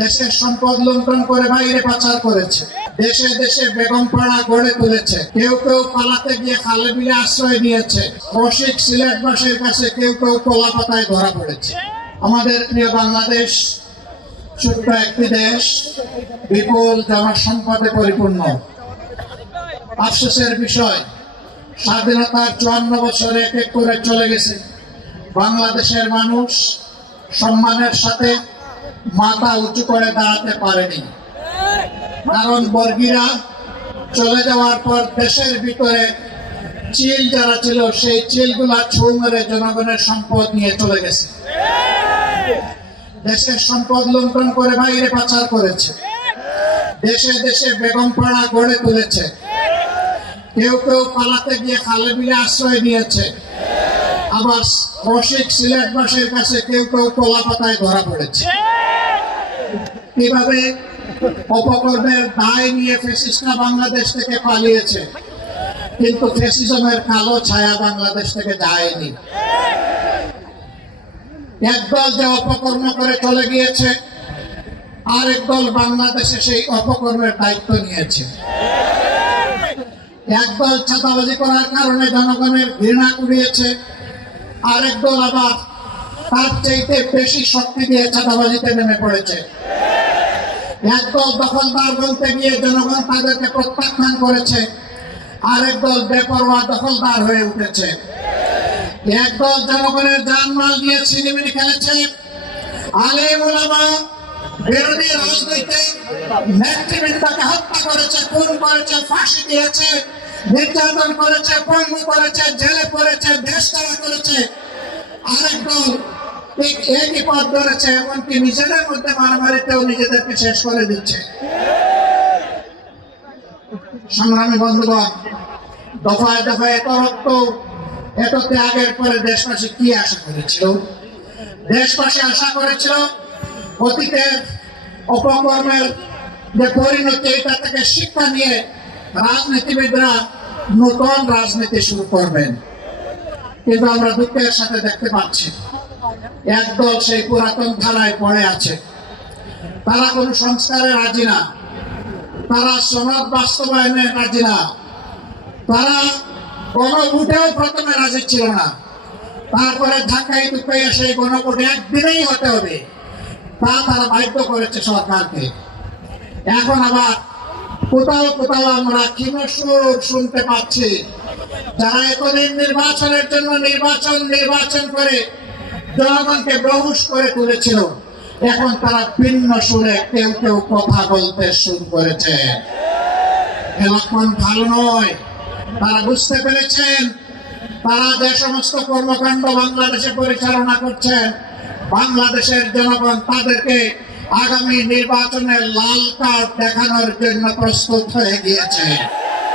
দেশের সম্পদ লুণ্ঠন করে বাইরে পাচার করেছে, দেশে দেশে বেগমপাড়া গড়ে তুলেছে, কেউ কেউ পালাতে গিয়ে খালে বিলে আশ্রয় নিয়েছে, রসিক সিলেটবাসীর কাছে কেউ কেউ কলা পাতায় ধরা পড়েছে। আমাদের প্রিয় বাংলাদেশ ছোট্ট একটি দেশ, বিপুল জনসম্পদে পরিপূর্ণ। আফসোসের বিষয়, স্বাধীনতার 54 বছর এক এক করে চলে গেছে, বাংলাদেশের মানুষ সম্মানের সাথে মাথা উঁচু করে দাঁড়াতে পারেনি। কারণ বর্গীরা চলে যাওয়ার পর দেশের ভিতরে চিল যারা ছিল, সেই চিলগুলা ছু মেরে জনগণের সম্পদ নিয়ে চলে গেছে, দেশের সম্পদ লুণ্ঠন করে বাইরে পাচার করেছে, দেশে দেশে বেগমপাড়া গড়ে তুলেছে, কেউ কেউ পালাতে গিয়ে খালে বিলে আশ্রয় নিয়েছে, আবার রসিক সিলেটবাসীর কাছে কেউ কেউ কলা পাতায় ধরা পড়েছে। কিভাবে অপকর্মের দায় নিয়ে ফ্যাসিস্টরা বাংলাদেশ থেকে পালিয়েছে, কিন্তু ফ্যাসিজমের কালো ছায়া বাংলাদেশ থেকে যায়নি। একদল যে অপকর্ম করে চলে গিয়েছে, আরেক দল বাংলাদেশে সেই অপকর্মের দায়িত্ব নিয়েছে। একদল চাঁদাবাজি করার কারণে জনগণের ঘৃণা কুড়িয়েছে, আরেক দল আবার তার চাইতে বেশি শক্তি দিয়ে চাঁদাবাজিতে নেমে পড়েছে। একদল দখলদার বলতে গিয়ে জনগণ তাদেরকে প্রত্যাখ্যান করেছে, আরেক দল বেপরোয়া দখলদার হয়ে উঠেছে। একদল জনগণের জানমাল দিয়ে ছিনিমিনি খেলেছে, আলেম ওলামা বিরোধী রাজনৈতিক নেতৃবৃন্দকে হত্যা করেছে, খুন করেছে, ফাঁসি দিয়েছে, নির্যাতন করেছে, পঙ্গু করেছে, জেলে পড়েছে, দেশ ছাড়া করেছে। আরেক দল ঠিক একই পথ ধরেছে, এমনকি নিজেদের মধ্যে মারামারিতেও নিজেদেরকে শেষ করে দিচ্ছে। সংগ্রামী বন্ধুগণ, দফায় দফায় এত রক্ত, এত ত্যাগের পরে দেশবাসী কি আশা করেছিল? দেশবাসী আশা করেছিল অতীতের অপকর্মের যে পরিণতি, এটা থেকে শিক্ষা নিয়ে রাজনীতিবিদরা নতুন রাজনীতি শুরু করবেন। কিন্তু আমরা দুঃখের সাথে দেখতে পাচ্ছি একদল সেই পুরাতন ধারায় পড়ে আছে। তারা কোনো সংস্কারে রাজি না, তারা সনদ বাস্তবায়নে রাজি না, তারা গণভোটেও প্রথমে রাজি ছিল না, তারপরে ধাক্কায় ধুকাইয়া সেই গণভোট একদিনেই হতে হবে তা তারা বাধ্য করেছে সরকারকে। এখন আবার কোথাও কোথাও আমরা ক্ষীণস্বর শুনতে পাচ্ছি, যারা এতদিন নির্বাচনের জন্য নির্বাচন করে জনগণকে বেহুশ করে তুলেছিল, এখন তারা ভিন্ন সুরে কেউ কেউ কথা বলতে শুরু করেছে। এ লক্ষণ ভালো নয়। তারা বুঝতে পেরেছেন, তারা যে সমস্ত কর্মকাণ্ড বাংলাদেশে পরিচালনা করছেন, বাংলাদেশের জনগণ তাদেরকে আগামী নির্বাচনের লাল কার্ড দেখানোর জন্য প্রস্তুত হয়ে গিয়েছে।